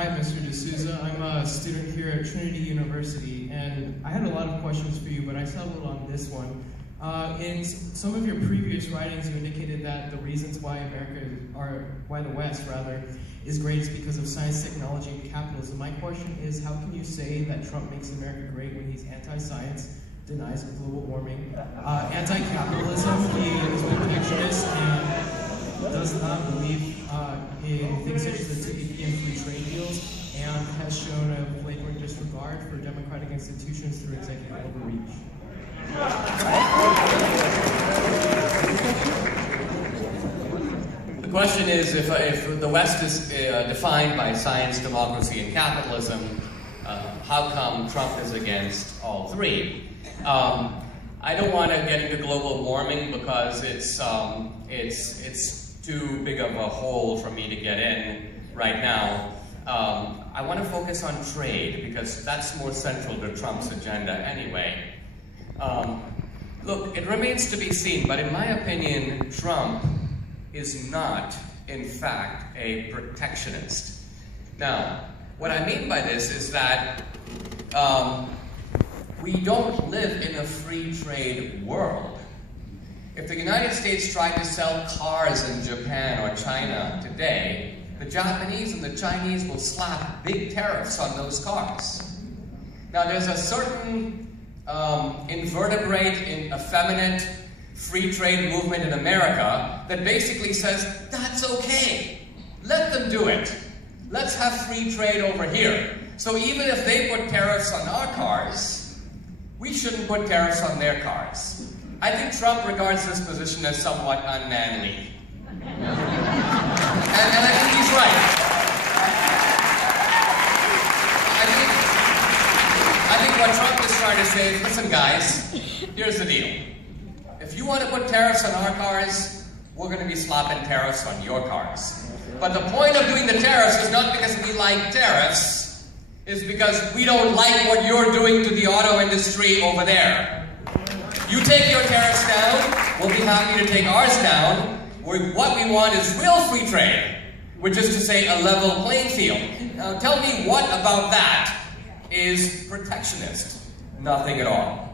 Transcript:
Hi, Mr. D'Souza. I'm a student here at Trinity University, and I had a lot of questions for you, but I settled on this one. In some of your previous writings, you indicated that the reasons why why the West, rather, is great is because of science, technology, and capitalism. My question is, how can you say that Trump makes America great when he's anti-science, denies global warming, anti-capitalism, he is protectionist, and does not believe in things such as the TPP and free trade deals, and has shown a flagrant disregard for democratic institutions through executive overreach? The question is, if the West is defined by science, democracy, and capitalism, how come Trump is against all three? I don't want to get into global warming because it's too big of a hole for me to get in right now. I want to focus on trade because that's more central to Trump's agenda anyway. Look, it remains to be seen, but in my opinion, Trump is not, in fact, a protectionist. Now, what I mean by this is that we don't live in a free trade world. If the United States tried to sell cars in Japan or China today, the Japanese and the Chinese will slap big tariffs on those cars. Now, there's a certain invertebrate, effeminate, free trade movement in America that basically says, that's okay. Let them do it. Let's have free trade over here. So even if they put tariffs on our cars, we shouldn't put tariffs on their cars. I think Trump regards this position as somewhat unmanly. And I think he's right. I think what Trump is trying to say is, listen guys, here's the deal. If you want to put tariffs on our cars, we're going to be slapping tariffs on your cars. But the point of doing the tariffs is not because we like tariffs, it's because we don't like what you're doing to the auto industry over there. You take your tariffs down, we'll be happy to take ours down. What we want is real free trade, which is to say a level playing field. Now tell me what about that is protectionist? Nothing at all.